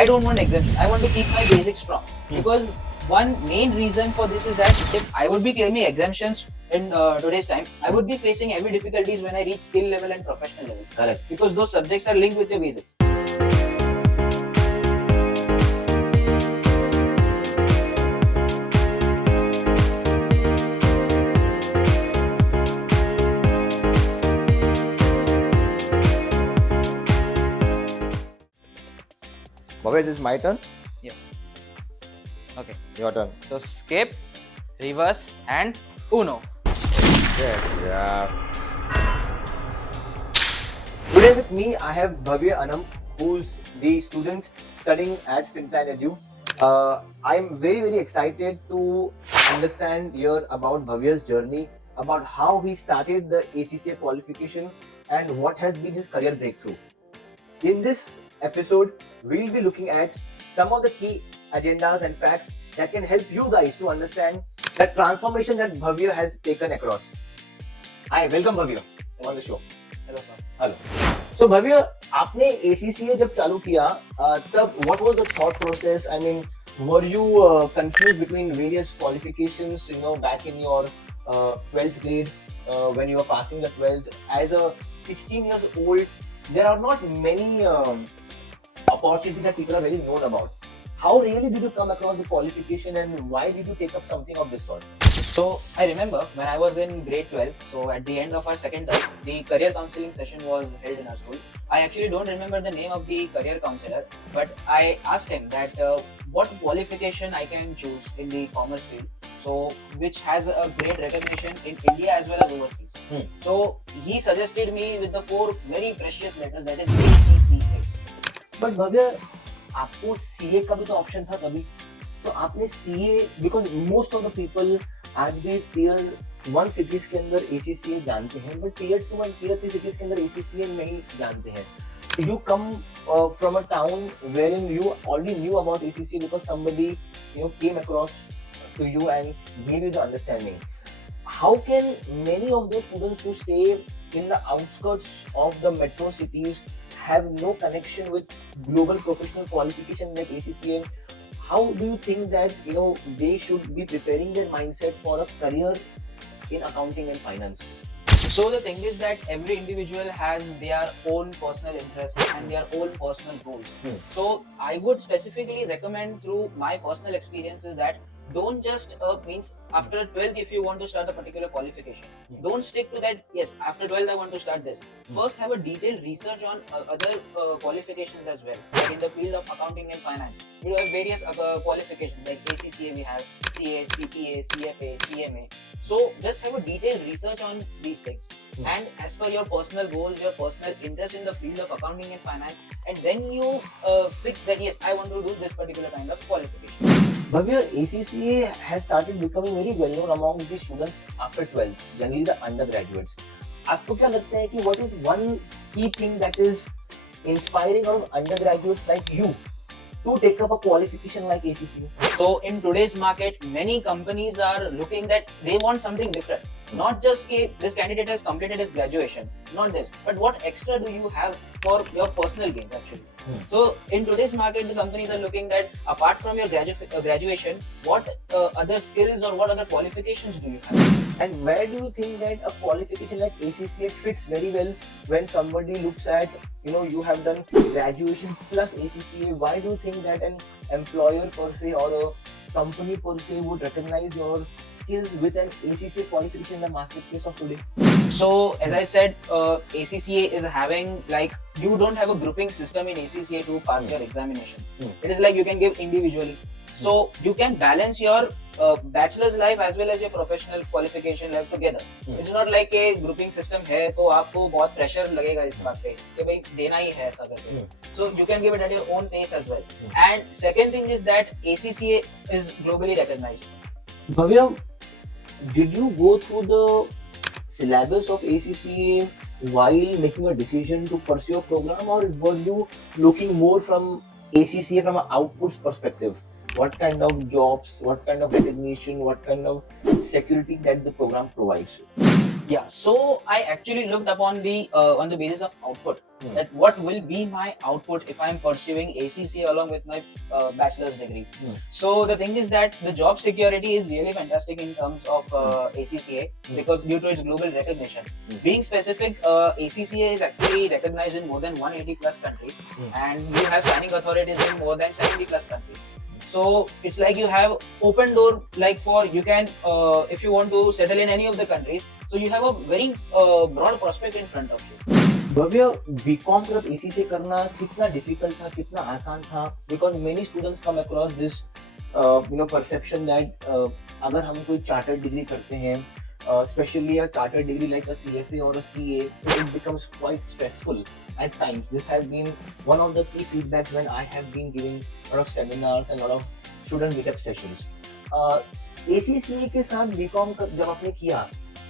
I don't want exemption. I want to keep my basics strong. Because one main reason for this is that if I would be claiming exemptions in today's time, I would be facing heavy difficulties when I reach skill level and professional level. Correct. Because those subjects are linked with your basics. Bhavesh, is my turn? Yeah. Okay. Your turn. So skip, reverse, and Uno. Yes, yeah. Today with me, I have Bhavya Anam, who's the student studying at FinPlan Edu. I'm very, very excited to understand here about Bhavya's journey, about how he started the ACCA qualification and what has been his career breakthrough. In this episode, we'll be looking at some of the key agendas and facts that can help you guys to understand the transformation that Bhavya has taken across. Hi, welcome Bhavya on the show. Hello, sir. Hello. So Bhavya, आपने ACCA जब चालू किया, तब what was the thought process? I mean, were you confused between various qualifications? You know, back in your 12th grade, when you were passing the 12th, as a 16 years old, there are not many opportunities that people are very known about. How really did you come across the qualification and why did you take up something of this sort? So I remember when I was in grade 12, so at the end of our second term, the career counseling session was held in our school. I actually don't remember the name of the career counselor, but I asked him that what qualification I can choose in the commerce field, so which has a great recognition in India as well as overseas. So he suggested me with the 4 very precious letters, that is ACCA. But भव्य, आपको CA का भी तो option था तभी, तो आपने CA, because most of the people आज भी tier 1 cities के अंदर ACCA जानते हैं, but tier 2 and tier 3 cities के अंदर ACCA नहीं जानते हैं. You come from a town wherein you already knew about ACCA because somebody, you know, came across to you and gave you the understanding. How can many of those students who stay in the outskirts of the metro cities have no connection with global professional qualification like ACCA? How do you think that, you know, they should be preparing their mindset for a career in accounting and finance? So the thing is that every individual has their own personal interests and their own personal goals. So I would specifically recommend through my personal experiences that don't just means after 12th if you want to start a particular qualification, don't stick to that, yes, after 12th I want to start this. First have a detailed research on other qualifications as well. Like in the field of accounting and finance, we have various qualifications like ACCA, we have CA, CPA, CFA, CMA. So just have a detailed research on these things. And as per your personal goals, your personal interest in the field of accounting and finance, and then you fix that, yes, I want to do this particular kind of qualification. Bhavya, ACCA has started becoming very well known among the students after 12th, generally the undergraduates. आपको क्या लगता है कि what is one key thing that is inspiring out of undergraduates like you to take up a qualification like ACCA? So in today's market, many companies are looking that they want something different. Not just this candidate has completed his graduation, not this, but what extra do you have for your personal gains actually. So in today's market, the companies are looking that apart from your graduation, what other skills or what other qualifications do you have? And where do you think that a qualification like ACCA fits very well when somebody looks at, you know, you have done graduation plus ACCA? Why do you think that an employer per se or a company per se would recognize your skills with an ACCA qualification in the marketplace of today? So as I said, ACCA is having, like, you don't have a grouping system in ACCA to pass your examinations. It is like you can give individually. So you can balance your bachelor's life as well as your professional qualification life together. It's not like a grouping system है तो आपको बहुत pressure लगेगा इस बात पे कि भाई देना ही है ऐसा करके. So you can give it at your own pace as well. And second thing is that ACCA is globally recognized. Bhavya, did you go through the syllabus of ACCA while making a decision to pursue a program, or were you looking more from ACCA from an outputs perspective? What kind of jobs, what kind of recognition, what kind of security that the program provides? Yeah, so I actually looked upon the on the basis of output. Hmm. that what will be my output if I'm pursuing ACCA along with my bachelor's degree. Hmm. So the thing is that the job security is really fantastic in terms of ACCA because due to its global recognition. Being specific, ACCA is actually recognized in more than 180 plus countries, and you have signing authorities in more than 70 plus countries. So it's like you have open door, like for you can if you want to settle in any of the countries, so you have a very broad prospect in front of you. Bhavya BCom के साथ ACC करना कितना difficult था, कितना आसान था? Because many students come across this perception that अगर हम कोई चार्टर्ड डिग्री करते हैं, especially a chartered degree like a CFA or a CA, so it becomes quite stressful at times. This has been one of the key feedbacks when I have been giving a lot of seminars and a lot of student meetup sessions. ACCA के साथ BCom जब आपने किया,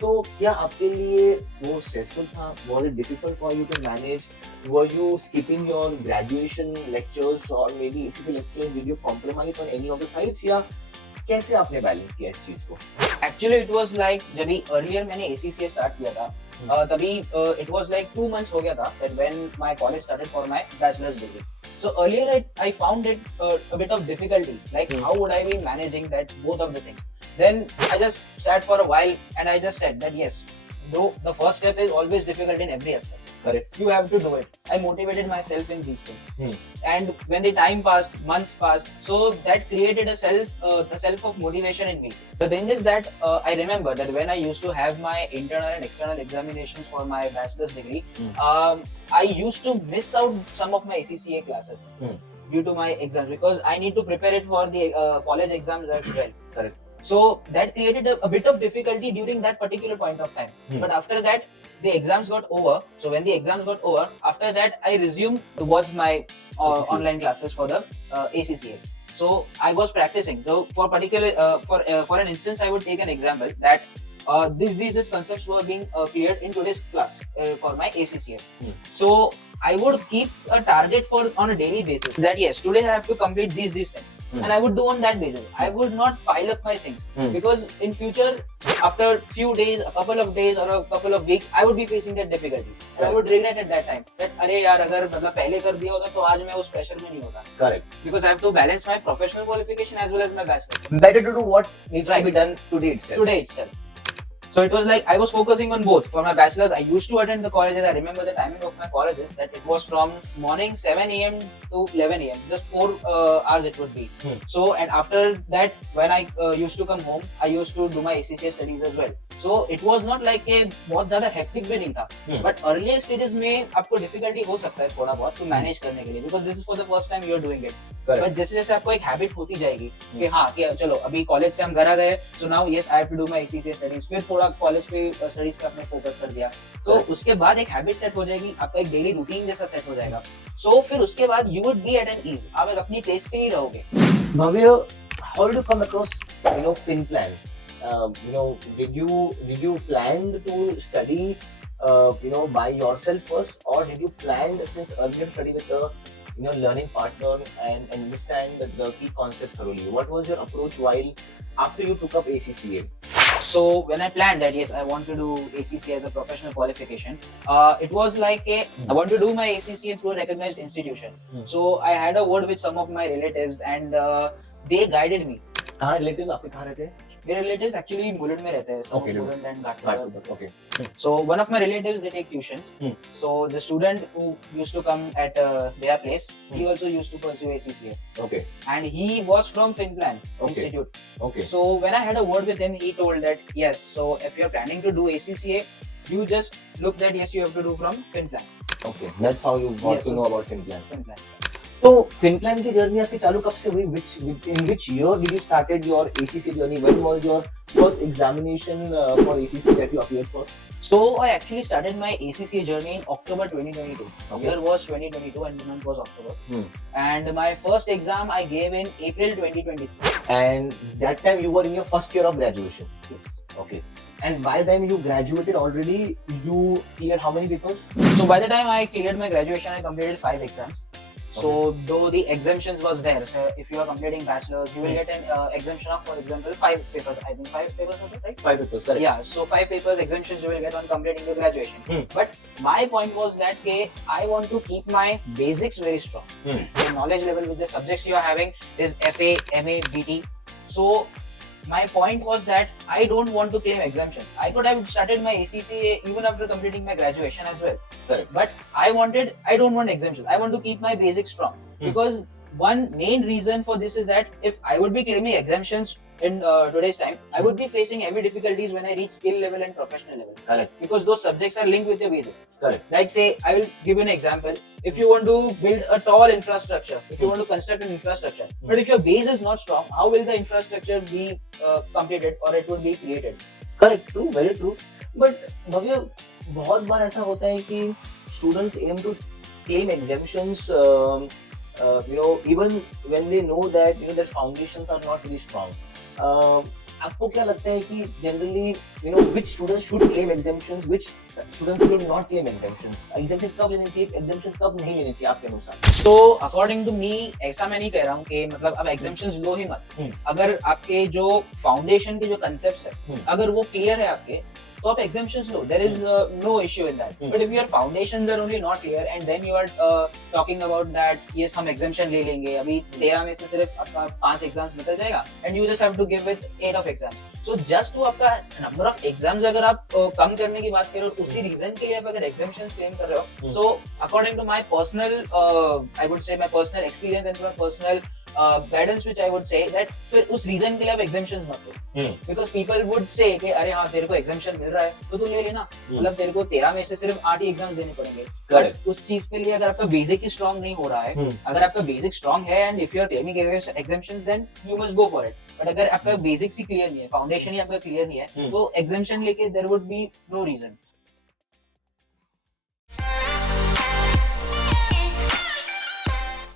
तो क्या आपके लिए वो stressful था? Was it difficult for you to manage? Were you skipping your graduation lectures or maybe ACCA lectures? Did you compromise on any of the sides? या कैसे आपने बैलेंस किया इस चीज को? Actually, it was like जब भी earlier मैंने ACCA start किया था, तभी it was like 2 months हो गया था that when my college started for my bachelor's degree. So earlier I found it a bit of difficulty, like how would I be managing that both of the things. Then I just sat for a while and I just said that yes, though the first step is always difficult in every aspect. Correct. You have to do it. I motivated myself in these things. And when the time passed, months passed, so that created a self of motivation in me. The thing is that I remember that when I used to have my internal and external examinations for my bachelor's degree, I used to miss out some of my ACCA classes due to my exams because I need to prepare it for the college exams as well. Correct. So that created a bit of difficulty during that particular point of time. But after that, the exams got over. So when the exams got over, after that I resumed towards my online classes for the ACCA. So I was practicing. So for an instance, I would take an example that these concepts were being cleared in today's class for my ACCA. So I would keep a target on a daily basis that yes, today I have to complete these things, and I would do on that basis. I would not pile up my things because in future, after few days, a couple of days or a couple of weeks, I would be facing that difficulty, and I would regret at that time that अरे यार अगर मतलब पहले कर दिया होता तो आज मैं उस pressure में नहीं होता. Correct. Because I have to balance my professional qualification as well as my bachelor. Better to do what needs to be done today itself. Today itself. So it was like I was focusing on both. For my bachelor's, I used to attend the colleges. I remember the timing of my colleges that it was from morning 7 a.m. to 11 a.m. Just 4 hours it would be. So and after that, when I used to come home, I used to do my ACCA studies as well. So it was not like a बहुत ज़्यादा hectic भी नहीं था. But earlier stages में आपको difficulty हो सकता है थोड़ा बहुत to manage करने के लिए because this is for the first time you are doing it. Correct. But जैसे जैसे आपको एक habit होती जाएगी कि हाँ कि चलो अभी college से हम घर आ गए, so now yes I have to do my ACCA studies. फिर थोड़ा college पे studies पे आपने focus कर दिया. So उसके बाद एक habit set हो जाएगी, आपका एक daily routine जैसा set हो जाएगा. So फिर उसके बाद you would be at an ease. आप एक अपनी pace पे ही रहोगे. Bhavya, how did you come across FinPlan? Did you plan to study by yourself first, or did you plan since earlier study with a learning partner and understand the key concept thoroughly? What was your approach while after you took up ACCA? So when I planned that yes I want to do ACCA as a professional qualification, it was like I want to do my ACCA through a recognized institution. So I had a word with some of my relatives and they guided me. कहाँ relatives आपके कहाँ रहते हैं? मेरे relatives actually Mulund में रहते हैं. Okay, Mulund and Ghatkopar. Okay. So one of my relatives they take tuitions. So the student who used to come at their place, he also used to pursue ACCA. Okay. And he was from FinPlan Institute. Okay. So when I had a word with him, he told that yes, so if you're planning to do ACCA, you just look that yes, you have to do from FinPlan. Okay. That's how you got Yes, to know about FinPlan. FinPlan. तो FinPlan की journey आपकी चालू कब से हुई? In which year did you started your ACCA journey? When was your first examination for ACCA that you appeared for? So I actually started my ACCA journey in October 2022. Okay. Year was 2022 and the month was October. And my first exam I gave in April 2023. And that time you were in your first year of graduation. Yes. Okay. And by then you graduated already, you cleared how many papers? So by the time I cleared my graduation, I completed 5 exams. So though the exemptions was there, so if you are completing bachelor's, you will get an exemption of, for example, 5 papers. I think 5 papers was it, right? 5 papers, correct. Yeah, so 5 papers exemptions you will get on completing the graduation. But my point was that I want to keep my basics very strong. The knowledge level with the subjects you are having is FA, MA, BT. So my point was that I don't want to claim exemptions. I could have started my ACCA even after completing my graduation as well. Correct. But I don't want exemptions. I want to keep my basics strong. Because one main reason for this is that if I would be claiming exemptions in today's time, I would be facing heavy difficulties when I reach skill level and professional level. Correct. Because those subjects are linked with your basics. Correct. Like say, I will give you an example. If you want to build a tall infrastructure, if you want to construct an infrastructure, but if your base is not strong, how will the infrastructure be completed or it would be created? Correct, true, very true. But भव्य बहुत बार ऐसा होता है कि students aim to claim exemptions, even when they know that their foundations are not very strong. आपको क्या लगता है कि generally which students should claim exemptions, which students should not claim exemptions? Exemption कब लेनी चाहिए, exemption कब नहीं लेनी चाहिए आपके अनुसार? तो अकॉर्डिंग टू मी ऐसा मैं नहीं कह रहा हूँ कि मतलब अब exemptions लो ही मत. अगर आपके जो फाउंडेशन के जो कंसेप्ट है अगर वो क्लियर है आपके, तो आप exemptions low. There is no issue in that. But if your foundations are only not clear and then you are talking about that yes हम exemption ले लेंगे, अभी 13 में से सिर्फ आपका 5 एग्जाम्स निकल जाएगा and you just have to give it 8 of exam. So just to आपका number of exams अगर आप कम करने की बात करो उसी रीजन के लिए आप अगर exemptions claim कर रहे हो, so according to my personal I would say my personal experience and my personal guidance which I would say that फिर उस रीजन के लिए आप exemptions मत लो. Because people would say कि अरे हाँ तेरे को exemption मिल रहा है तो तू ले लेना, मतलब तेरे को 13 में से सिर्फ 8 ही एग्जाम्स देने पड़ेंगे. Correct. उस चीज के लिए अगर आपका बेसिक ही स्ट्रांग नहीं हो रहा है, अगर आपका बेसिक स्ट्रांग है and if you are claiming exemptions then you must go for it. But अगर आपका बेसिक्स ही क्लियर नहीं है, फाउंडेशन ही आपका क्लियर नहीं है, तो exemption लेके there would be no reason.